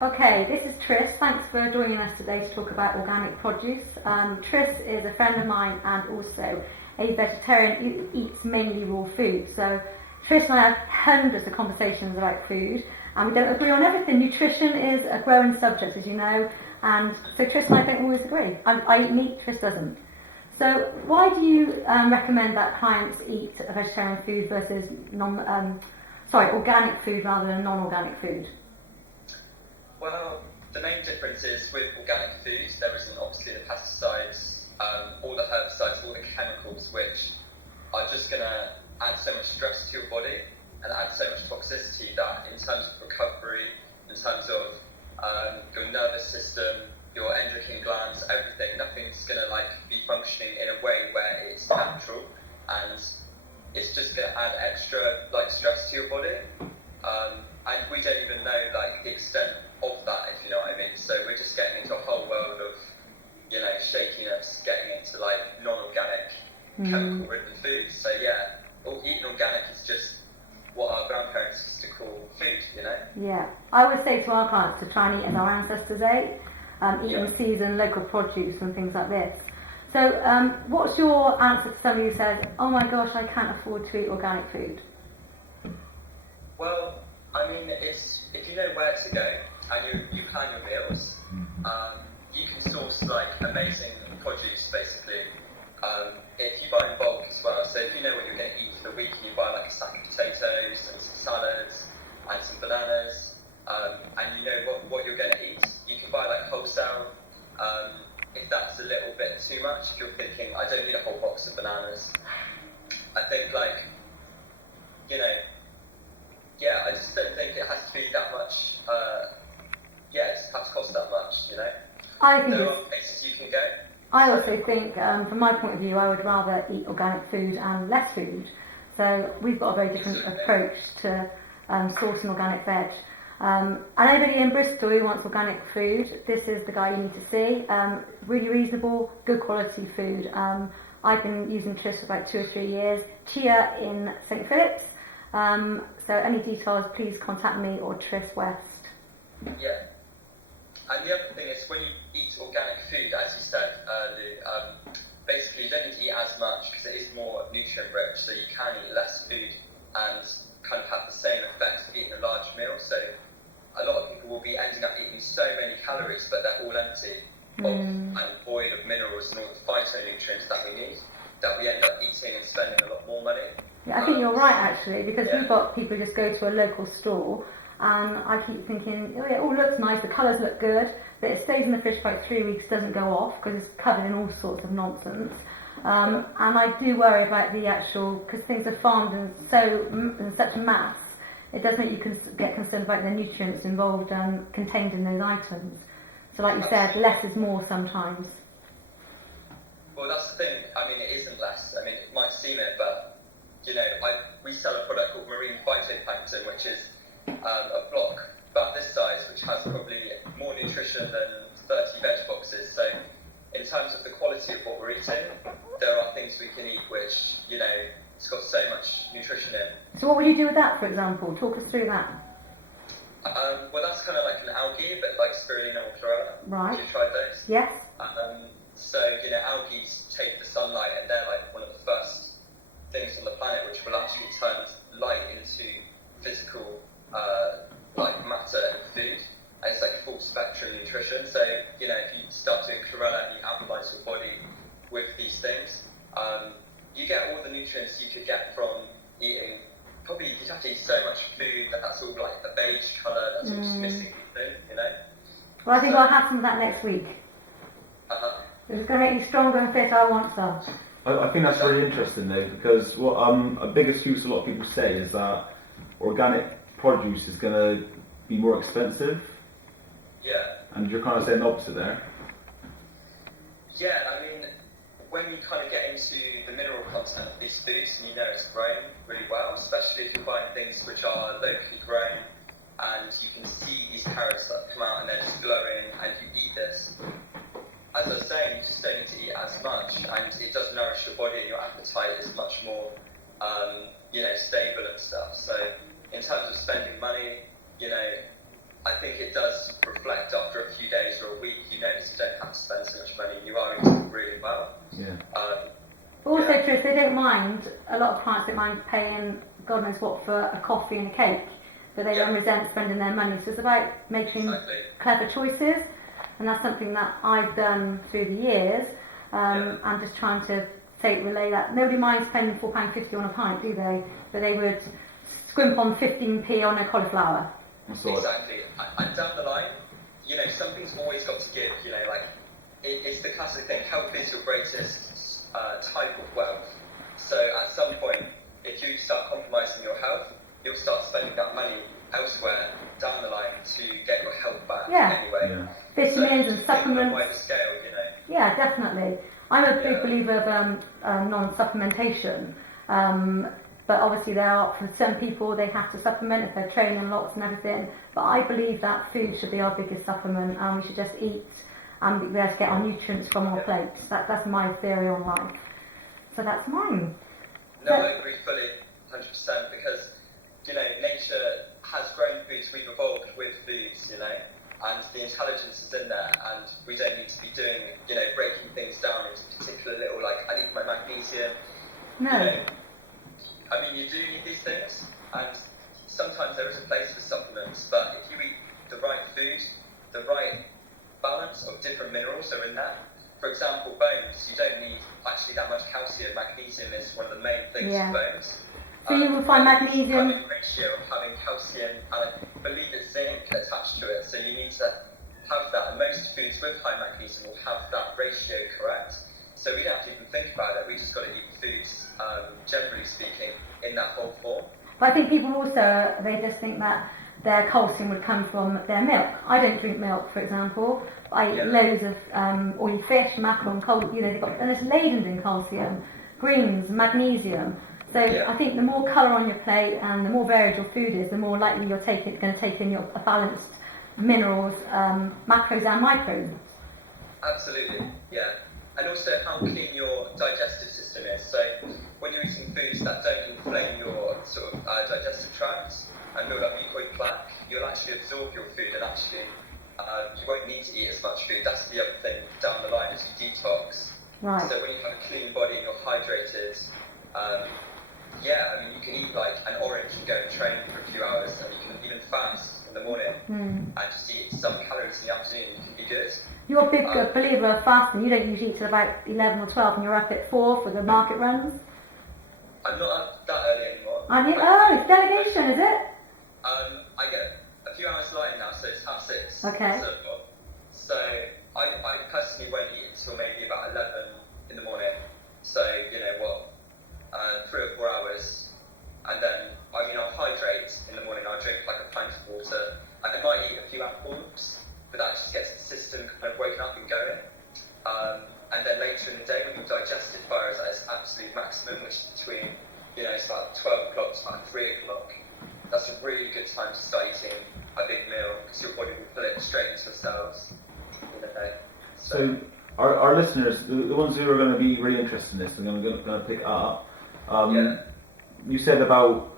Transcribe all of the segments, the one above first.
Okay, this is Tris. Thanks for joining us today to talk about organic produce. Tris is a friend of mine and also a vegetarian who eats mainly raw food. So Tris and I have hundreds of conversations about food, and we don't agree on everything. Nutrition is a growing subject, as you know, and so Tris and I don't always agree. I eat meat, Tris doesn't. So why do you recommend that clients eat a vegetarian food versus organic food rather than non-organic food? Well, the main difference is with organic food, there isn't obviously the pesticides, all the herbicides, all the chemicals which are just going to add so much stress to your body and add so much toxicity that in terms of recovery, in terms of your nervous system, your endocrine glands, everything, nothing's going to be functioning in a way where it's natural, and it's just going to add extra stress to your body. And we don't even know the extent of that, if you know what I mean. So we're just getting into a whole world of, shakiness, getting into non-organic, chemical-ridden foods. So yeah, eating organic is just what our grandparents used to call food, Yeah, I would say to our clients to try and eat as our ancestors ate, eat in season, local produce and things like this. So what's your answer to somebody who says, oh my gosh, I can't afford to eat organic food? Well, I mean, it's if you know where to go and you plan your meals, you can source amazing produce basically. If you buy in bulk as well, so if you know what you're going to eat for the week, you buy a sack of potatoes and some salads and some bananas, and you know what you're going to eat, you can buy wholesale. If that's a little bit too much, if you're thinking I don't need a whole box of bananas, I think I just don't think it has to be that much. It just has to cost that much, I think there are places you can go. I also think, from my point of view, I would rather eat organic food and less food. So we've got a very different approach to sourcing organic veg. And anybody in Bristol who wants organic food, this is the guy you need to see. Really reasonable, good quality food. I've been using Tris for about 2 or 3 years. Chia in St Philip's. So any details, please contact me or Tris West. Yeah. And the other thing is when you eat organic food, as you said, basically you don't need to eat as much because it is more nutrient rich, so you can eat less food and kind of have the same effects of eating a large meal. So a lot of people will be ending up eating so many calories, but they're all empty and void of minerals and all the phytonutrients that we need, that we end up eating and spending a lot more money. Yeah, I think you're right actually, because we've got people who just go to a local store, and I keep thinking, oh, it all looks nice, the colours look good, but it stays in the fridge for 3 weeks, doesn't go off because it's covered in all sorts of nonsense. And I do worry about the actual, because things are farmed in such a mass, it does make you get concerned about the nutrients involved and contained in those items. So like you said, less is more sometimes. Well, that's the thing. I mean, it isn't less. I mean, it might seem it, but we sell a product called marine phytoplankton, which is a block about this size, which has probably more nutrition than 30 veg boxes. So in terms of the quality of what we're eating, there are things we can eat which, it's got so much nutrition in. So what would you do with that, for example? Talk us through that. Well, that's kind of like an algae, but like spirulina or chlorella. Right. Have you tried those? Yes. So, algae take the sunlight, and they're one of the first things on the planet which will actually turn light into physical matter and food, and it's full spectrum nutrition. So if you start doing chlorella and you alkalinize your body with these things, you get all the nutrients you could get from eating. Probably you'd have to eat so much food that's all a beige colour, that's all just missing food, Well, I think I'll have some of that next week. It's going to make you stronger and fitter. I want some. I think that's really interesting though, because what a big excuse a lot of people say is that organic produce is going to be more expensive. Yeah. And you're kind of saying the opposite there. Yeah, I mean, when you kind of get into the mineral content of these foods and it's grown really well, especially if you're buying things which are locally grown and you can see these carrots that come out and they're just glowing and you eat this. As I was saying, you just don't need to eat as much, and it does nourish your body, and your appetite is much more, stable and stuff. So, in terms of spending money, I think it does mind, a lot of clients don't mind paying God knows what for a coffee and a cake, but they don't resent spending their money. So it's about making clever choices, and that's something that I've done through the years. I'm just trying to relay that. Nobody minds spending £4.50 on a pint, do they? But they would scrimp on 15p on a cauliflower. Exactly. And down the line, something's always got to give. It's the classic thing. Health is your greatest type of wealth. So at some point, if you start compromising your health, you'll start spending that money elsewhere down the line to get your health back. Anyway. Vitamins and supplements. On a wider scale, Yeah, definitely. I'm a big believer of non-supplementation. But obviously for some people, they have to supplement if they're training lots and everything. But I believe that food should be our biggest supplement, and we should just eat and be able to get our nutrients from our plates. That's my theory on life. So that's mine. No, I agree fully, 100%, because, nature has grown foods, we've evolved with foods, and the intelligence is in there, and we don't need to be doing, breaking things down into particular little, I need my magnesium. No. You do need these things, and sometimes there is a place for supplements, but if you eat the right food, the right balance of different minerals are in there. For example, bones, you don't need actually that much calcium. Magnesium is one of the main things for bones. So you will find magnesium... Having a ratio of having calcium, and I believe it's zinc attached to it, so you need to have that, and most foods with high magnesium will have that ratio correct. So we don't have to even think about it, we just got to eat foods, generally speaking, in that whole form. But I think people also, they just think that their calcium would come from their milk. I don't drink milk, for example. I eat loads of oily fish, mackerel, and cold. And it's laden in calcium, greens, magnesium. So I think the more colour on your plate and the more varied your food is, the more likely you're going to take in your balanced minerals, macros and micros. Absolutely, yeah. And also how clean your digestive system is. So when you're eating foods that don't inflame your sort of digestive tract and build up mucoid plaque, you'll actually absorb your food, and actually you won't need to eat as much food. That's the other thing down the line, is you detox. Right. So when you have a clean body and you're hydrated, you can eat an orange and go and train for a few hours, and you can even fast in the morning and just eat some calories in the afternoon. You can be good. You're a big believer of fasting. You don't usually eat till about 11 or 12 and you're up at 4 for the market runs? I'm not up that early anymore. It's delegation, is it? I get a few hours light now, so it's 6:30. Okay. So I personally won't eat until maybe about 11 in the morning. So, 3 or 4 hours. And then, I'll hydrate in the morning. I'll drink a pint of water. I might eat a few apples, but that just gets the system kind of woken up and going. And then later in the day, when your digestive fire is at its absolute maximum, which is between, it's about 12 o'clock to about 3 o'clock, that's a really good time to start eating a big meal, because your body will pull it straight into the cells in the day. So our listeners, the ones who are going to be really interested in this, are going to pick it up. You said about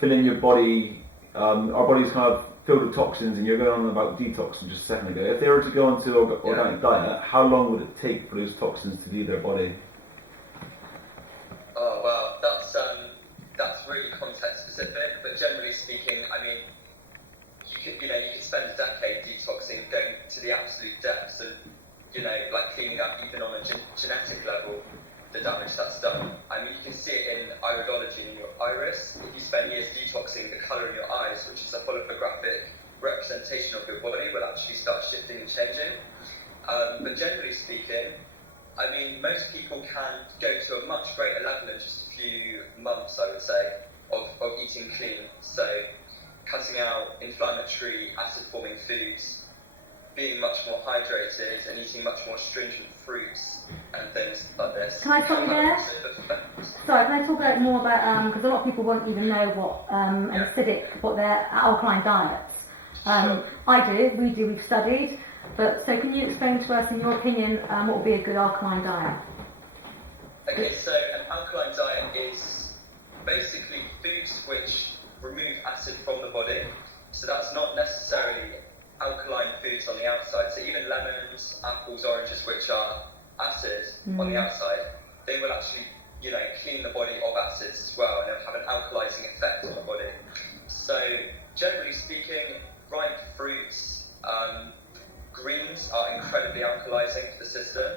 filling your body, our body's kind of filled with toxins, and you're going on about detoxing just a second ago. If they were to go onto organic diet, how long would it take for those toxins to leave their body? Oh well, that's really context specific, but generally speaking, you could spend a decade detoxing, going to the absolute depths, and cleaning up even on a genetic level the damage that's done. You can see it in iridology in your iris. If you spend years detoxing, the colour in your eyes, which is a holographic representation of your body, will actually start shifting and changing. But generally speaking, most people can go to a much greater level in just a few months, I would say, of eating clean. So cutting out inflammatory, acid-forming foods, being much more hydrated, and eating much more stringent fruits and things like this. Can I stop you there? Sorry, can I talk more about, because a lot of people won't even know what their alkaline diets. Sure. We've studied. But so can you explain to us, in your opinion, what would be a good alkaline diet? Okay, so an alkaline diet is basically foods which remove acid from the body. So that's not necessarily alkaline foods on the outside. So even lemons, apples, oranges, which are acid on the outside, they will actually clean the body of acids as well, and they'll have an alkalizing effect on the body. So, generally speaking, ripe fruits, greens are incredibly alkalizing for the system.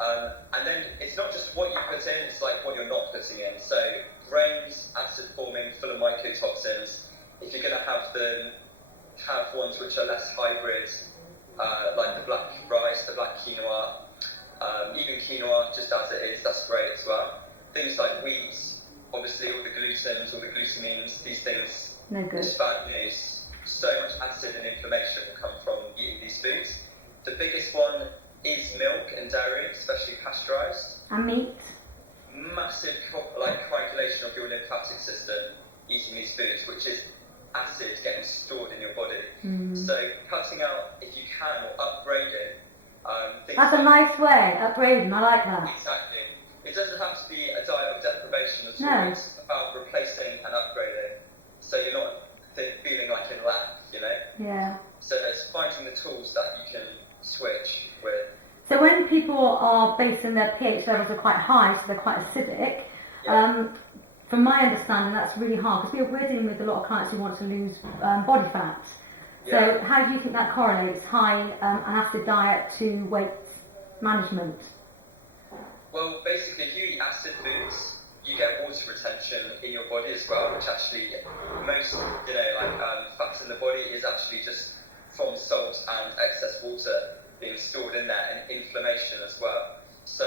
And then it's not just what you put in, it's like what you're not putting in. So, grains, acid forming, full of mycotoxins. If you're going to have them, have ones which are less hybrid, like the black rice, the black quinoa, even quinoa, just as it is, that's great as well. Things like wheat, obviously all the glutens, all the glutamines, these things, No good. it's bad news. So much acid and inflammation will come from eating these foods. The biggest one is milk and dairy, especially pasteurised. And meat. Massive coagulation of your lymphatic system eating these foods, which is acid getting stored in your body. So cutting out, if you can, or upgrading. That's a nice way, upgrading, I like that. Exactly. It doesn't have to be a diet of deprivation at all. No. It's about replacing and upgrading. So you're not feeling like in lack, Yeah. So it's finding the tools that you can switch with. So when people are basing their pH levels are quite high, so they're quite acidic, from my understanding that's really hard, because we're dealing with a lot of clients who want to lose body fat. So how do you think that correlates, high an acid diet to weight management? Well, basically, if you eat acid foods, you get water retention in your body as well, which actually most, fats in the body is actually just from salt and excess water being stored in there, and inflammation as well. So,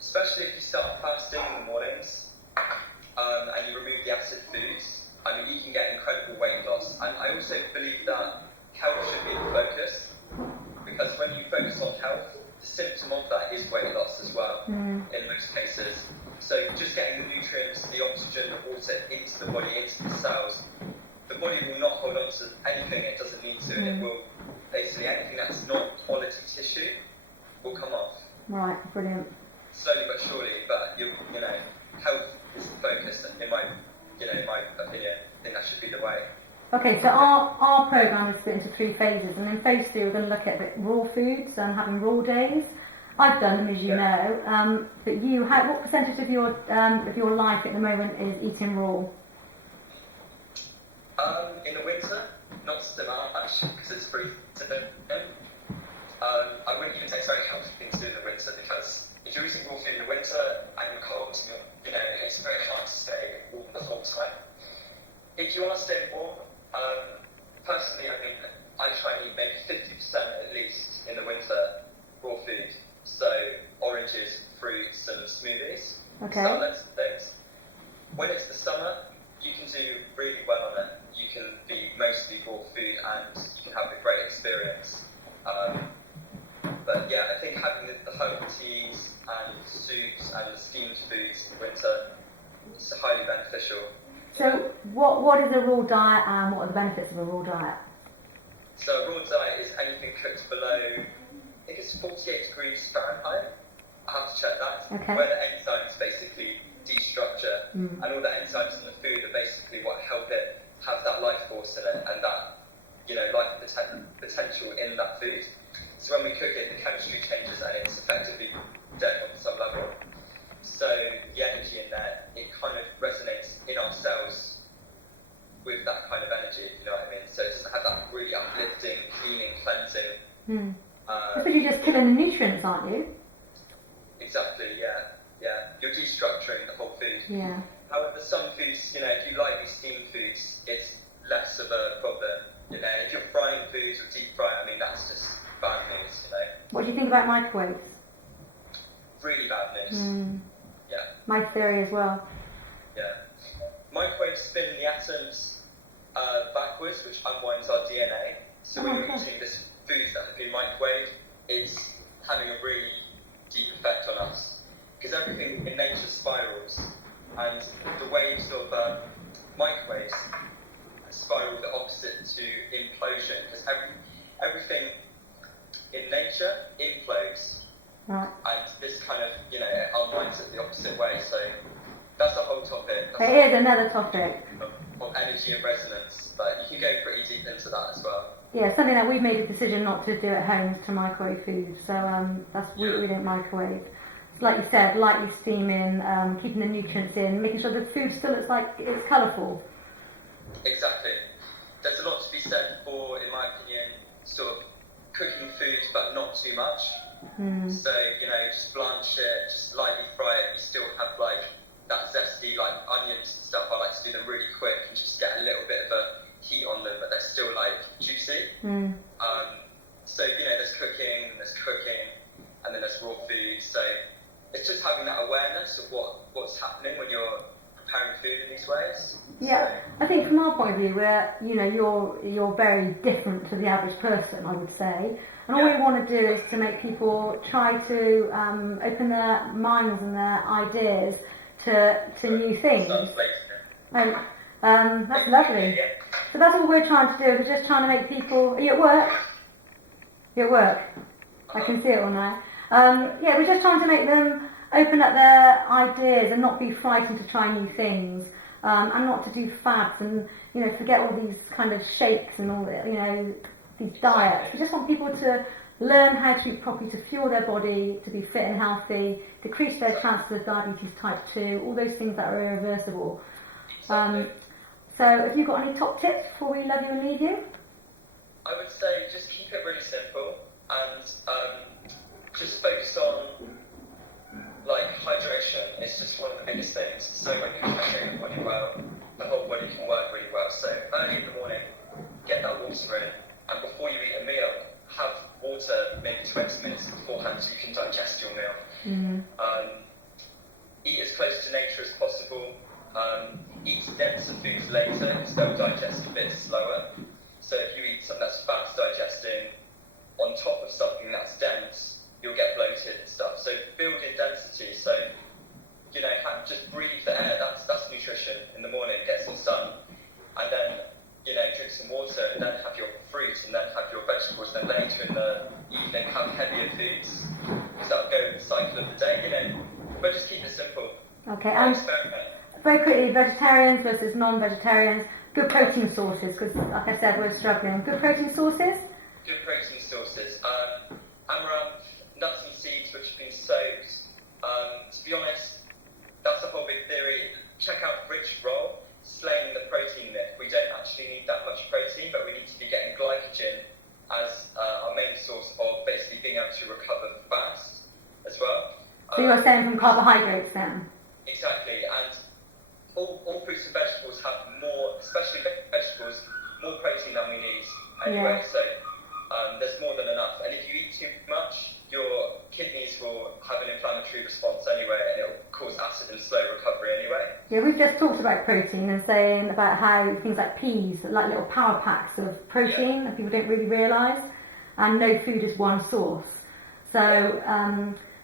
especially if you start fasting in the mornings and you remove the acid foods, you can get incredible weight loss. And I also believe that health should be the focus, because when you focus on health, the symptom of that is weight loss as well, in most cases. So just getting the nutrients, the oxygen, the water into the body, into the cells, the body will not hold on to anything it doesn't need to, and it will basically, anything that's not quality tissue will come off. Right, brilliant. Slowly but surely, but health is the focus, in my opinion. I think that should be the way. Okay, so our programme is split into 3 phases, and in phase 3 we're going to look at raw foods and having raw days. I've done them, as you know, but what percentage of your life at the moment is eating raw? In the winter, not so much, because it's freezing. I wouldn't even say it's a very healthy thing to do in the winter, because if you're eating raw food in the winter and you're cold, it's very hard to stay warm the whole time. If you are staying warm, personally, I try and eat maybe 50% at least in the winter raw food. So oranges, fruits, and smoothies, salads, things. When it's the summer, you can do really well on it. You can be mostly raw food and you can have a great experience. But yeah, I think having the herbal teas and soups and the steamed foods in the winter is highly beneficial. So what is a raw diet, and what are the benefits of a raw diet? So a raw diet is anything cooked below, I think it's 48 degrees Fahrenheit. I have to check that. Okay. Where the enzymes basically destructure, and all the enzymes in the food are basically what help it have that life force in it, and that life potential in that food. So when we cook it, the chemistry changes and it's effectively dead on some level. So the energy in there, it kind of resonates in our cells with that kind of energy, you know what I mean? So it doesn't have that really uplifting, cleaning, cleansing. But you're just killing the nutrients, aren't you? Exactly, yeah. You're destructuring the whole food. Yeah. However, some foods, if you like these steamed foods, it's less of a problem. If you're frying foods or deep frying, that's just bad news, What do you think about microwaves? Really bad news. Yeah. My theory as well. Yeah. Microwaves spin the atoms backwards, which unwinds our DNA. So when you're eating this foods that have been microwaved, it's having a really deep effect on us. Because everything in nature spirals, and the waves of microwaves spiral the opposite to implosion. Because everything in nature implodes. Right. And this kind of, it unwinds it the opposite way. So that's a whole topic. It is another topic. Of energy and resonance, but you can go pretty deep into that as well. Yeah, something that we've made a decision not to do at home is to microwave food. So we don't microwave. like you said, lightly steaming, keeping the nutrients in, making sure the food still looks like it's colourful. Exactly. There's a lot to be said for, in my opinion, sort of cooking food but not too much. So, just blanch it, just lightly fry it, you still have like that zesty, like onions and stuff. I like to do them really quick and just get a little bit of a heat on them, but they're still like juicy. So, there's cooking, and then there's raw food. So it's just having that awareness of what's happening when you're preparing food in these ways. Yeah, I think from our point of view, you're very different to the average person, I would say. And all we want to do is to make people try to open their minds and their ideas to new things. That's lovely. So that's all we're trying to do. We're just trying to make people. Are you at work? You're at work. I can see it all now. We're just trying to make them open up their ideas and not be frightened to try new things, and not to do fads and forget all these kind of shakes and all these diets. We just want people to learn how to eat properly, to fuel their body, to be fit and healthy, decrease their chances of diabetes type 2, all those things that are irreversible. So have you got any top tips before we love you and leave you? I would say just keep it really simple and just focus on hydration. It's just one of the biggest things. So when you're hydrating your body well, the whole body can work really well. So early in the morning, get that water in, and before you eat a meal, have water maybe 20 minutes beforehand so you can digest your meal. Eat as close to nature as possible. Eat denser foods later because they'll digest a bit slower. So if you eat something that's fast digesting on top of something that's dense, you'll get bloated and stuff. So build in density. So just breathe the air. That's nutrition in the morning. Get some sun, and then drink some water, and then have your fruit, and then have your vegetables. Then later in the evening, have heavier foods because that'll go with the cycle of the day. But just keep it simple. Okay. Very quickly, vegetarians versus non-vegetarians. Good protein sources, because like I said, we're struggling. Good protein sources? Good protein sources. Amaranth, nuts and seeds which have been soaked. To be honest, that's a whole big theory. Check out Rich Roll, Slaying the Protein Myth. We don't actually need that much protein, but we need to be getting glycogen as our main source of basically being able to recover fast as well. So you're saying from carbohydrates then? Exactly, and all fruits and vegetables have more, especially vegetables, more protein than we need anyway, so there's more than enough. And if you eat too much, your kidneys will have an inflammatory response anyway, and it'll cause acid and slow recovery anyway. Yeah, we've just talked about protein and saying about how things like peas, like little power packs of protein that people don't really realise, and no food is one source. So,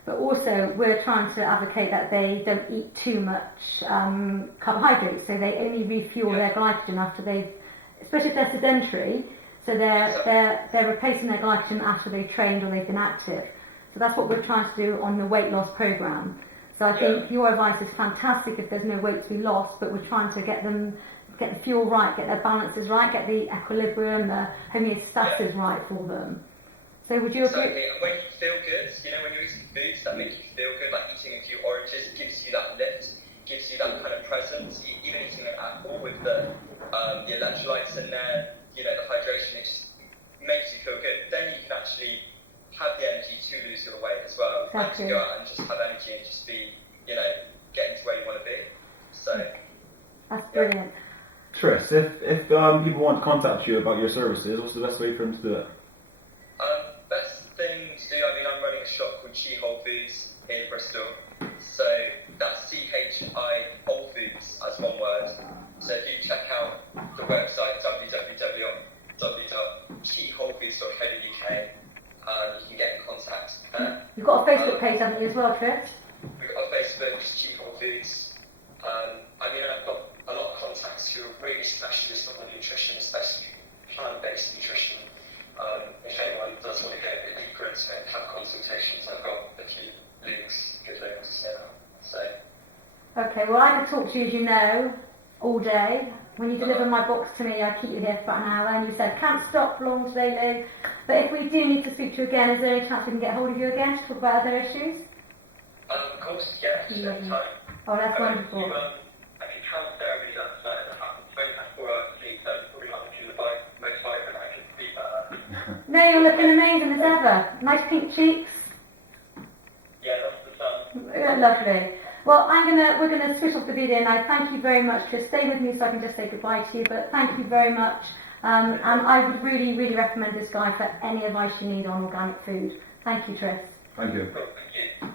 but also we're trying to advocate that they don't eat too much carbohydrates, so they only refuel their glycogen after they've, especially if they're sedentary, so they're replacing their glycogen after they've trained or they've been active. So that's what we're trying to do on the weight loss program. So I think your advice is fantastic if there's no weight to be lost, but we're trying to get the fuel right, get their balances right, get the equilibrium, the homeostasis right for them. So would you agree? Exactly, and when you feel good, when you're eating foods that make you feel good, like eating a few oranges, gives you that lift, gives you that kind of presence. Even eating an apple with the electrolytes in there, the hydration, it just makes you feel good. Then you can actually have the energy to lose your weight as well, exactly. And to go out and just have energy and just be, getting to where you want to be. So that's brilliant. Tris, if people want to contact you about your services, what's the best way for them to do it? Best thing to do, I'm running a shop called Chi Whole Foods in Bristol. So that's CHI Whole Foods as one word. So if you check out the website www.chiwholefoods.co.uk, you can get in contact there. You've got a Facebook page, haven't you, as well, Tris? We've got a Facebook, just Chi Whole Foods. I've got a lot of contacts who are really specialists on nutrition, especially plant-based nutrition. If anyone does want to get a bit deeper into it and have consultations, I've got a few good links now. So. Okay, well I could talk to you, as you know, all day. When you deliver my box to me, I keep you here for about an hour, and you said, can't stop for long today, Lou. But if we do need to speak to you again, is there any chance we can get hold of you again to talk about other issues? course, yes, Lovely. anytime. Oh, that's If wonderful. you transfer everybody that's happens 24 hours sleep, so probably not to the bike, most likely I should be better. No, you're looking amazing as ever. Nice pink cheeks. Yeah, that's the sun. Lovely. Well, we're gonna switch off the video now. Thank you very much. Just stay with me so I can just say goodbye to you. But thank you very much. And I would really, really recommend this guy for any advice you need on organic food. Thank you, Tris. Thank you. Cool, thank you.